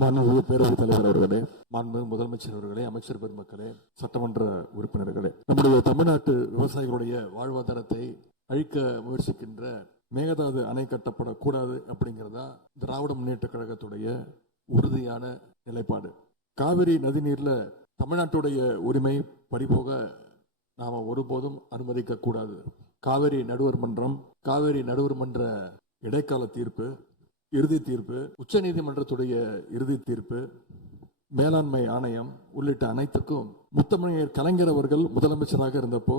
மாண்புமிகு பேரவைத் தலைவர் அவர்களே, மாண்புமிகு முதலமைச்சர் அவர்களே, அமைச்சர் பெருமக்களே, சட்டமன்ற உறுப்பினர்களே, நம்முடைய தமிழ்நாட்டு விவசாயிகளுடைய வாழ்வாதாரத்தை அழிக்க முயற்சிக்கின்ற மேகதாது அணை கட்டப்படக்கூடாது அப்படிங்கிறதா திராவிட முன்னேற்ற கழகத்துடைய உறுதியான நிலைப்பாடு. காவிரி நதிநீர்ல தமிழ்நாட்டுடைய உரிமை பறிபோக நாம ஒருபோதும் அனுமதிக்க கூடாது. காவிரி நடுவர் மன்ற இடைக்கால தீர்ப்பு, இறுதி தீர்ப்பு, உச்ச நீதிமன்றத்துடைய இறுதி தீர்ப்பு, மேலாண்மை ஆணையம் உள்ளிட்ட அனைத்துக்கும் முத்தமிழர் கலைஞர் அவர்கள் முதலமைச்சராக இருந்தப்போ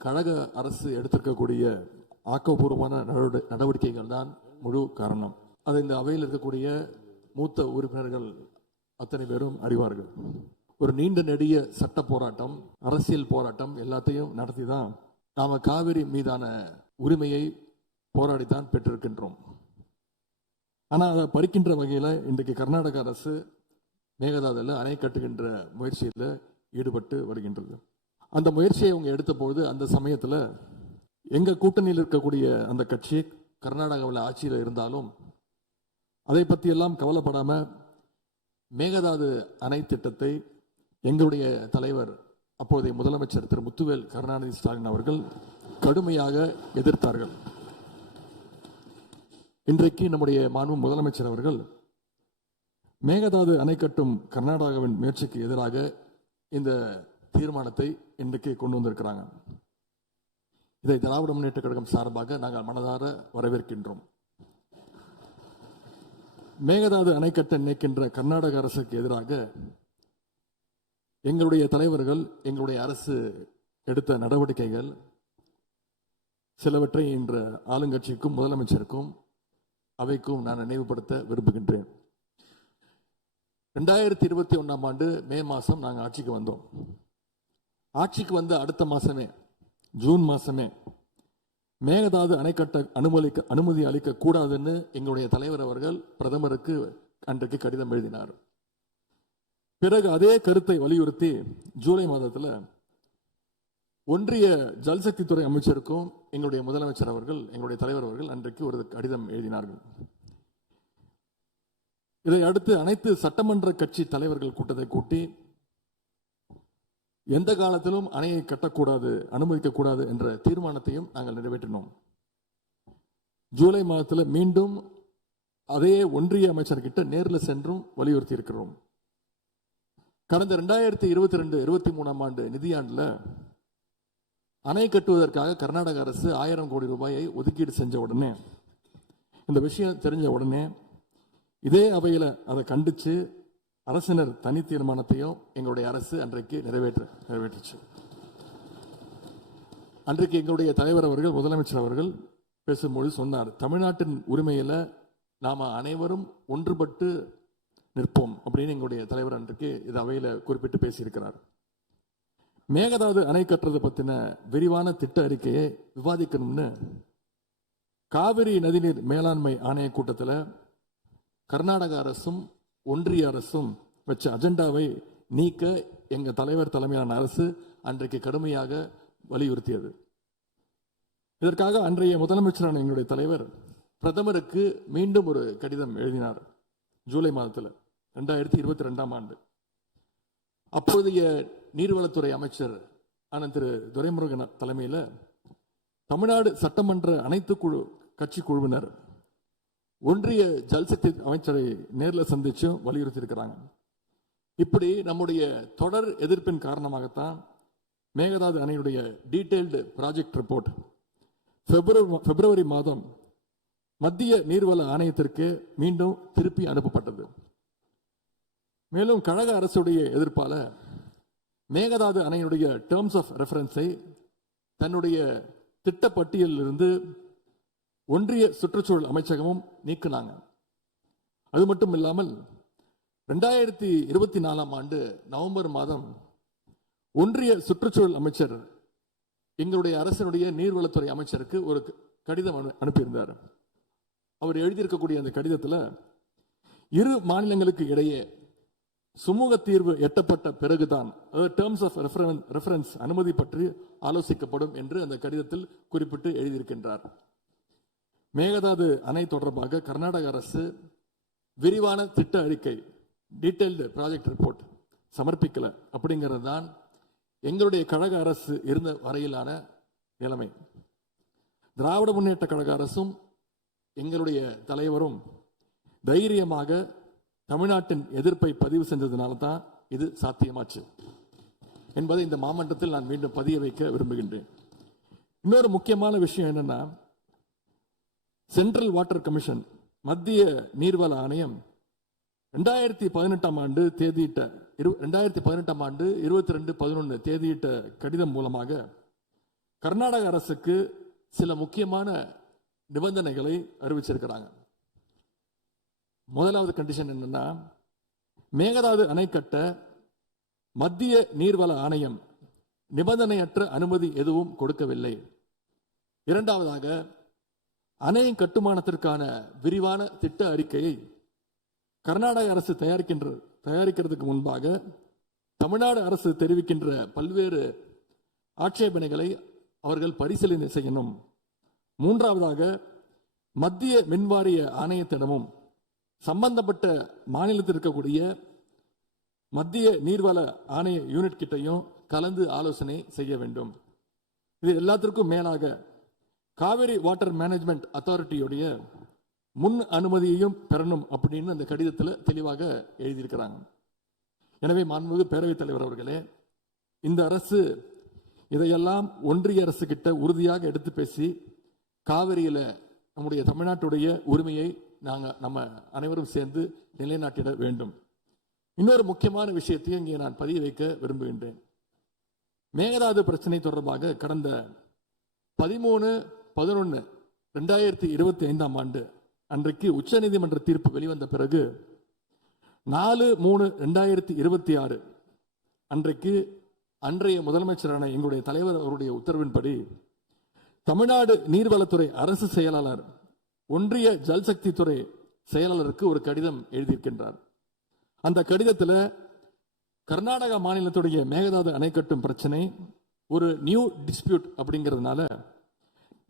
கழக அரசு எடுத்திருக்கக்கூடிய ஆக்கப்பூர்வமான நடவடிக்கைகள் தான் முழு காரணம். அதை இந்த அவையில் இருக்கக்கூடிய மூத்த உறுப்பினர்கள் அத்தனை பேரும் அறிவார்கள். ஒரு நீண்ட நெடிய சட்ட போராட்டம், அரசியல் போராட்டம் எல்லாத்தையும் நடத்தி தான் நாம காவிரி மீதான உரிமையை போராடித்தான் பெற்றிருக்கின்றோம். ஆனா அதை பறிக்கின்ற வகையில இன்றைக்கு கர்நாடக அரசு மேகதாதுல அணை கட்டுகின்ற முயற்சியில் ஈடுபட்டு வருகின்றது. அந்த முயற்சியை அவங்க எடுத்த பொழுது அந்த சமயத்துல எங்க கூட்டணியில் இருக்கக்கூடிய அந்த கட்சி கர்நாடகாவில் ஆட்சியில் இருந்தாலும் அதை பற்றி எல்லாம் கவலைப்படாம மேகதாது அணை திட்டத்தை எங்களுடைய தலைவர் அப்போதைய முதலமைச்சர் திரு முத்துவேல் கருணாநிதி ஸ்டாலின் அவர்கள் கடுமையாக எதிர்த்தார்கள். இன்றைக்கு நம்முடைய மாண்பு முதலமைச்சர் அவர்கள் மேகதாது அணை கட்டும் கர்நாடகாவின் முயற்சிக்கு எதிராக இந்த தீர்மானத்தை இன்றைக்கு கொண்டு வந்திருக்கிறாங்க. இதை திராவிட முன்னேற்ற கழகம் சார்பாக நாங்கள் மனதார வரவேற்கின்றோம். மேகதாது அணை கட்ட நினைக்கின்ற கர்நாடக அரசுக்கு எதிராக எங்களுடைய தலைவர்கள், எங்களுடைய அரசு எடுத்த நடவடிக்கைகள் சிலவற்றை இன்று ஆளுங்கட்சிக்கும் முதலமைச்சருக்கும் அவைக்கும் நான் நினைவுபடுத்த விரும்புகின்றேன். 2021 ஆண்டு மே மாதம் நாங்கள் ஆட்சிக்கு வந்தோம். ஆட்சிக்கு வந்த அடுத்த மாசமே, ஜூன் மாசமே மேகதாது அணை கட்ட அனுமதி அளிக்க கூடாதுன்னு எங்களுடைய தலைவர் அவர்கள் பிரதமருக்கு அன்றைக்கு கடிதம் எழுதினார். பிறகு அதே கருத்தை வலியுறுத்தி ஜூலை மாதத்தில் ஒன்றிய ஜல்சக்தி துறை அமைச்சருக்கும் எங்களுடைய முதலமைச்சர் அவர்கள், எங்களுடைய தலைவர் அவர்கள் அன்றைக்கு ஒரு கடிதம் எழுதினார்கள். இதை அடுத்து அனைத்து சட்டமன்ற கட்சி தலைவர்கள் கூட்டத்தை கூட்டி எந்த காலத்திலும் அணையை கட்டக்கூடாது, அனுமதிக்க கூடாது என்ற தீர்மானத்தையும் நாங்கள் நிறைவேற்றினோம். ஜூலை மாதத்தில் மீண்டும் அதே ஒன்றிய அமைச்சர்கிட்ட நேரில் சென்றும் வலியுறுத்தி இருக்கிறோம். கடந்த 2022-23 ஆண்டு நிதியாண்டுல அணை கட்டுவதற்காக கர்நாடக அரசு 1000 கோடி ரூபாயை ஒதுக்கீடு செஞ்ச உடனே, இந்த விஷயம் தெரிஞ்ச உடனே இதே அவையில் அதை கண்டிச்சு அரசினர் தனி தீர்மானத்தையும் எங்களுடைய அரசு அன்றைக்கு நிறைவேற்றுச்சு. அன்றைக்கு எங்களுடைய தலைவர் அவர்கள், முதலமைச்சர் அவர்கள் பேசும்போது சொன்னார், தமிழ்நாட்டின் உரிமையில நாம அனைவரும் ஒன்றுபட்டு நிற்போம் அப்படின்னு எங்களுடைய தலைவர் அன்றைக்கு இது அவையில குறிப்பிட்டு பேசியிருக்கிறார். மேகதாது அணை கட்டுறது பத்தின விரிவான திட்ட அறிக்கையை விவாதிக்கணும்னு காவிரி நதிநீர் மேலாண்மை ஆணைய கூட்டத்தில் கர்நாடக அரசும் ஒன்றிய அரசும் வச்ச அஜெண்டாவை நீக்க எங்க தலைவர் தலைமையிலான அரசு அன்றைக்கு கடுமையாக வலியுறுத்தியது. இதற்காக அன்றைய முதலமைச்சரான எங்களுடைய தலைவர் பிரதமருக்கு மீண்டும் ஒரு கடிதம் எழுதினார் ஜூலை மாதத்தில் 2022 ஆண்டு. அப்பொழுதைய நீர்வளத்துறை அமைச்சர் திரு துரைமுருகன் தலைமையில் தமிழ்நாடு சட்டமன்ற அனைத்து கட்சி குழுவினர் ஒன்றிய ஜல்சக்தி அமைச்சரை நேரில் சந்திச்சு வலியுறுத்தி இருக்கிறாங்க. இப்படி நம்முடைய தொடர் எதிர்ப்பின் காரணமாகத்தான் மேகதாது அணையுடைய டீடைல்டு ப்ராஜெக்ட் ரிப்போர்ட் பிப்ரவரி மாதம் மத்திய நீர்வள ஆணையத்திற்கு மீண்டும் திருப்பி அனுப்பப்பட்டது. மேலும் கழக அரசுடைய எதிர்ப்பால மேகதாது அணையுடைய டேர்ம்ஸ் ஆஃப் ரெஃபரன்ஸை தன்னுடைய திட்டப்பட்டியலில் இருந்து ஒன்றிய சுற்றுச்சூழல் அமைச்சகமும் நீக்கினாங்க. அது மட்டும் இல்லாமல் 2024 ஆண்டு நவம்பர் மாதம் ஒன்றிய சுற்றுச்சூழல் அமைச்சர் எங்களுடைய அரசினுடைய நீர்வளத்துறை அமைச்சருக்கு ஒரு கடிதம் அனுப்பியிருந்தார். அவர் எழுதியிருக்கக்கூடிய அந்த கடிதத்தில் இரு மாநிலங்களுக்கு இடையே சுமூக தீர்வு எட்டப்பட்ட பிறகுதான், அதாவது டேர்ம்ஸ் ஆஃப் ரெஃபரன்ஸ் அனுமதி பற்றி ஆலோசிக்கப்படும் என்று அந்த கடிதத்தில் குறிப்பிட்டு எழுதியிருக்கின்றார். மேகதாது அணை தொடர்பாக கர்நாடக அரசு விரிவான திட்ட அறிக்கை டீட்டெயில்டு ப்ராஜெக்ட் ரிப்போர்ட் சமர்ப்பிக்கல அப்படிங்கிறது தான் எங்களுடைய கழக அரசு இருந்த வரையிலான நிலைமை. திராவிட முன்னேற்ற கழக அரசும் எங்களுடைய தலைவரும் தைரியமாக தமிழ்நாட்டின் எதிர்ப்பை பதிவு செஞ்சதுனால தான் இது சாத்தியமாச்சு என்பதை இந்த மாமன்றத்தில் நான் மீண்டும் பதிய வைக்க விரும்புகின்றேன். இன்னொரு முக்கியமான விஷயம் என்னன்னா, சென்ட்ரல் வாட்டர் கமிஷன், மத்திய நீர்வள ஆணையம் 2018 ஆண்டு தேதியிட்ட 2018 ஆண்டு 22/11 தேதியிட்ட கடிதம் மூலமாக கர்நாடக அரசுக்கு சில முக்கியமான நிபந்தனைகளை அறிவிச்சிருக்கிறாங்க. முதலாவது கண்டிஷன் என்னன்னா, மேகதாது அணை கட்ட மத்திய நீர்வள ஆணையம் நிபந்தனையற்ற அனுமதி எதுவும் கொடுக்கவில்லை. இரண்டாவதாக, அணையின் கட்டுமானத்திற்கான விரிவான திட்ட அறிக்கையை கர்நாடக அரசு தயாரிக்கிறதுக்கு முன்பாக தமிழ்நாடு அரசு தெரிவிக்கின்ற பல்வேறு ஆட்சேபனைகளை அவர்கள் பரிசீலனை செய்யணும். மூன்றாவதாக, மத்திய மின்வாரிய ஆணையத்திடமும் சம்பந்தப்பட்ட மாநிலத்தில் இருக்கக்கூடிய மத்திய நீர்வள ஆணைய யூனிட் கிட்டையும் கலந்து ஆலோசனை செய்ய வேண்டும். இது எல்லாத்திற்கும் மேலாக காவிரி வாட்டர் மேனேஜ்மெண்ட் அத்தாரிட்டியுடைய முன் அனுமதியையும் பெறணும் அப்படின்னு அந்த கடிதத்தில் தெளிவாக எழுதியிருக்கிறாங்க. எனவே மாண்புமிகு பேரவைத் தலைவர் அவர்களே, இந்த அரசு இதையெல்லாம் ஒன்றிய அரசு கிட்ட உறுதியாக எடுத்து பேசி காவிரியில நம்முடைய தமிழ்நாட்டுடைய உரிமையை நம்ம அனைவரும் சேர்ந்து நிலைநாட்டிட வேண்டும். இன்னொரு முக்கியமான விஷயத்தையும் இங்கே நான் பதிய வைக்க விரும்புகின்றேன். மேகதாது பிரச்சனை தொடர்பாக கடந்த 13/11/2025 ஆண்டு அன்றைக்கு உச்சநீதிமன்ற தீர்ப்பு வெளிவந்த பிறகு 4/3/2026 அன்றைக்கு அன்றைய முதலமைச்சரான எங்களுடைய தலைவர் அவருடைய உத்தரவின்படி தமிழ்நாடு நீர்வளத்துறை அரசு செயலாளர் ஒன்றிய ஜல்சக்தி துறை செயலாளருக்கு ஒரு கடிதம் எழுதியிருக்கின்றார். அந்த கடிதத்தில் கர்நாடகா மாநிலத்துடைய மேகதாது அணை கட்டும் பிரச்சனை ஒரு நியூ டிஸ்பியூட் அப்படிங்கிறதுனால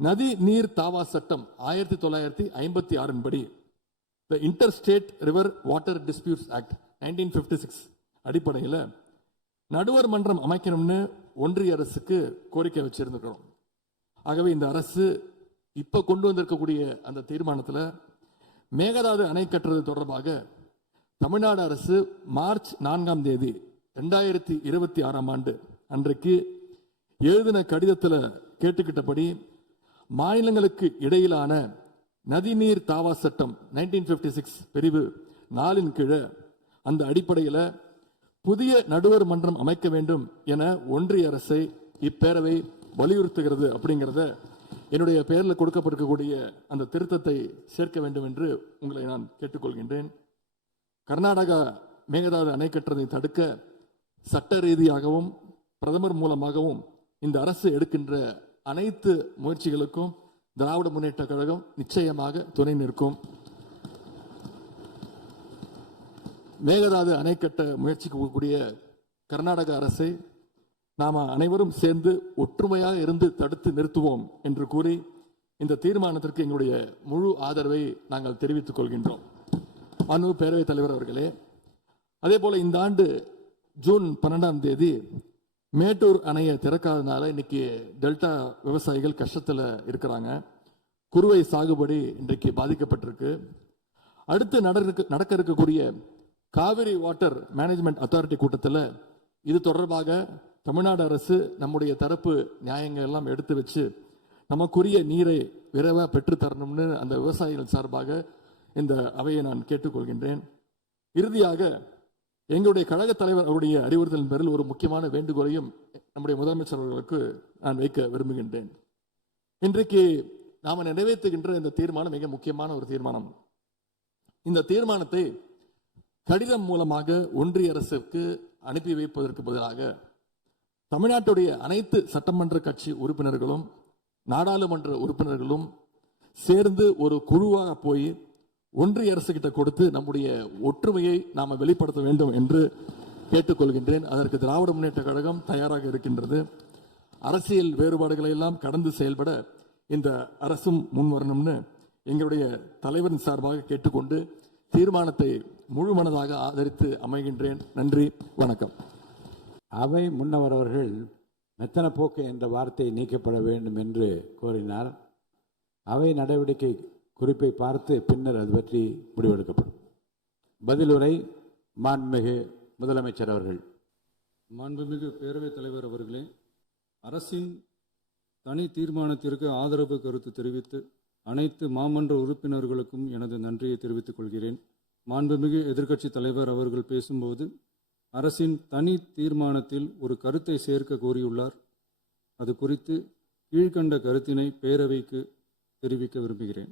நதி நீர் தாவா சட்டம் 1956 படி the inter state river water disputes act 1956 அடிப்படையில் நடுவர் மன்றம் அமைக்கணும்னு ஒன்றிய அரசுக்கு கோரிக்கை வச்சிருந்துக்கிறோம். ஆகவே இந்த அரசு இப்ப கொண்டு வந்திருக்கக்கூடிய அந்த தீர்மானத்தில் மேகதாது அணை கட்டுறது தொடர்பாக தமிழ்நாடு அரசு மார்ச் 4ஆம் தேதி 2026 ஆண்டு அன்றைக்கு எழுதின கடிதத்தில் கேட்டுக்கிட்டபடி மாநிலங்களுக்கு இடையிலான நதிநீர் தாவா சட்டம் 1956 பிரிவு 4 கீழே அந்த அடிப்படையில் புதிய நடுவர் மன்றம் அமைக்க வேண்டும் என ஒன்றிய அரசை இப்பேரவை வலியுறுத்துகிறது அப்படிங்கிறத என்னுடைய பெயரில் கொடுக்கப்பட்டிருக்கக்கூடிய அந்த திருத்தத்தை சேர்க்க வேண்டும் என்று உங்களை நான் கேட்டுக்கொள்கின்றேன். கர்நாடகா மேகதாது அணை கட்டுறதை தடுக்க சட்ட ரீதியாகவும் பிரதமர் மூலமாகவும் இந்த அரசு எடுக்கின்ற அனைத்து முயற்சிகளுக்கும் திராவிட முன்னேற்ற கழகம் நிச்சயமாக துணை நிற்கும். மேகதாது அணை கட்ட முயற்சிக்கக்கூடிய கர்நாடக அரசை நாம் அனைவரும் சேர்ந்து ஒற்றுமையாக இருந்து தடுத்து நிறுத்துவோம் என்று கூறி இந்த தீர்மானத்திற்கு எங்களுடைய முழு ஆதரவை நாங்கள் தெரிவித்துக் கொள்கின்றோம். மாண்புமிகு பேரவைத் தலைவர் அவர்களே, அதே போல இந்த ஆண்டு ஜூன் 12ஆம் தேதி மேட்டூர் அணையை திறக்காதனால இன்னைக்கு டெல்டா விவசாயிகள் கஷ்டத்தில் இருக்கிறாங்க. குறுவை சாகுபடி இன்றைக்கு பாதிக்கப்பட்டிருக்கு. அடுத்து நடக்க இருக்கக்கூடிய காவிரி வாட்டர் மேனேஜ்மெண்ட் அத்தாரிட்டி கூட்டத்தில் இது தொடர்பாக தமிழ்நாடு அரசு நம்முடைய தரப்பு நியாயங்கள் எல்லாம் எடுத்து வச்சு நமக்குரிய நீரை விரைவாக பெற்று தரணும்னு அந்த விவசாயிகள் சார்பாக இந்த அவையை நான் கேட்டுக்கொள்கின்றேன். இறுதியாக எங்களுடைய கழக தலைவர் அவருடைய அறிவுறுத்தலின் பேரில் ஒரு முக்கியமான வேண்டுகோளையும் நம்முடைய முதலமைச்சர் அவர்களுக்கு நான் வைக்க விரும்புகின்றேன். இன்றைக்கு நாம் நிறைவேற்றுகின்ற இந்த தீர்மானம் மிக முக்கியமான ஒரு தீர்மானம். இந்த தீர்மானத்தை கடிதம் மூலமாக ஒன்றிய அரசுக்கு அனுப்பி வைப்பதற்கு பதிலாக தமிழ்நாட்டுடைய அனைத்து சட்டமன்ற கட்சி உறுப்பினர்களும் நாடாளுமன்ற உறுப்பினர்களும் சேர்ந்து ஒரு குழுவாக போய் ஒன்றிய அரசு கிட்ட கொடுத்து நம்முடைய ஒற்றுமையை நாம வெளிப்படுத்த வேண்டும் என்று கேட்டுக்கொள்கின்றேன். அதற்கு திராவிட முன்னேற்ற கழகம் தயாராக இருக்கின்றது. அரசியல் வேறுபாடுகளை எல்லாம் கடந்து செயல்பட இந்த அரசும் முன் வரணும்னு எங்களுடைய தலைவரின் சார்பாக கேட்டுக்கொண்டு தீர்மானத்தை முழுமனதாக ஆதரித்து அமைகின்றேன். நன்றி, வணக்கம். அவை முன்னவர் அவர்கள் மெத்தன போக்கு என்ற வார்த்தை நீக்கப்பட வேண்டும் என்று கோரினார். அவை நடவடிக்கை குறிப்பை பார்த்து பின்னர் அது பற்றி முடிவெடுக்கப்படும். பதிலுரை மாண்புமிகு முதலமைச்சர் அவர்கள். மாண்புமிகு பேரவைத் தலைவர் அவர்களே, அரசின் தனி தீர்மானத்திற்கு ஆதரவு கருத்து தெரிவித்து அனைத்து மாமன்ற உறுப்பினர்களுக்கும் எனது நன்றியை தெரிவித்துக் கொள்கிறேன். மாண்புமிகு எதிர்க்கட்சித் தலைவர் அவர்கள் பேசும்போது அரசின் தனி தீர்மானத்தில் ஒரு கருத்தை சேர்க்க கோரியுள்ளார். அது குறித்து கீழ்கண்ட கருத்தினை பேரவைக்கு தெரிவிக்க விரும்புகிறேன்.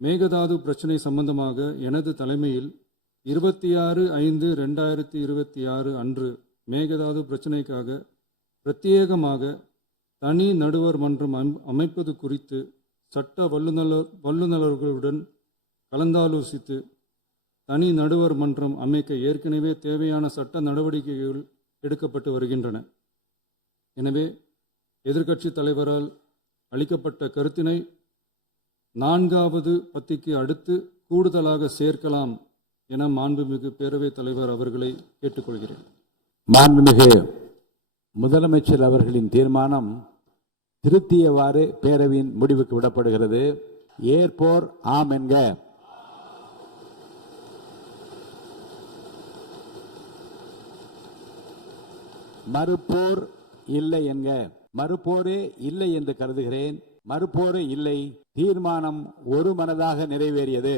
மேகதாது பிரச்சினை சம்பந்தமாக எனது தலைமையில் 26/5/2026 அன்று மேகதாது பிரச்சினைக்காக பிரத்யேகமாக தனி நடுவர் மன்றம் அமைப்பது குறித்து சட்ட வல்லுநர்களுடன் கலந்தாலோசித்து தனி நடுவர் மன்றம் அமைக்க ஏற்கனவே தேவையான சட்ட நடவடிக்கைகள் எடுக்கப்பட்டு வருகின்றன. எனவே எதிர்க்கட்சி தலைவரால் அளிக்கப்பட்ட கருத்தினை 4வது பத்திக்கு அடுத்து கூடுதலாக சேர்க்கலாம் என மாண்புமிகு பேரவைத் தலைவர் அவர்களை கேட்டுக்கொள்கிறேன். மாண்புமிகு முதலமைச்சர் அவர்களின் தீர்மானம் திருத்தியவாறு பேரவையின் முடிவுக்கு விடப்படுகிறது. ஏற்போர் ஆம் என்க. மறுப்போர் இல்லை என்க. மறுப்போரே இல்லை என்று கருதுகிறேன். மறுப்போரே இல்லை. தீர்மானம் ஒருமனதாக நிறைவேறியது.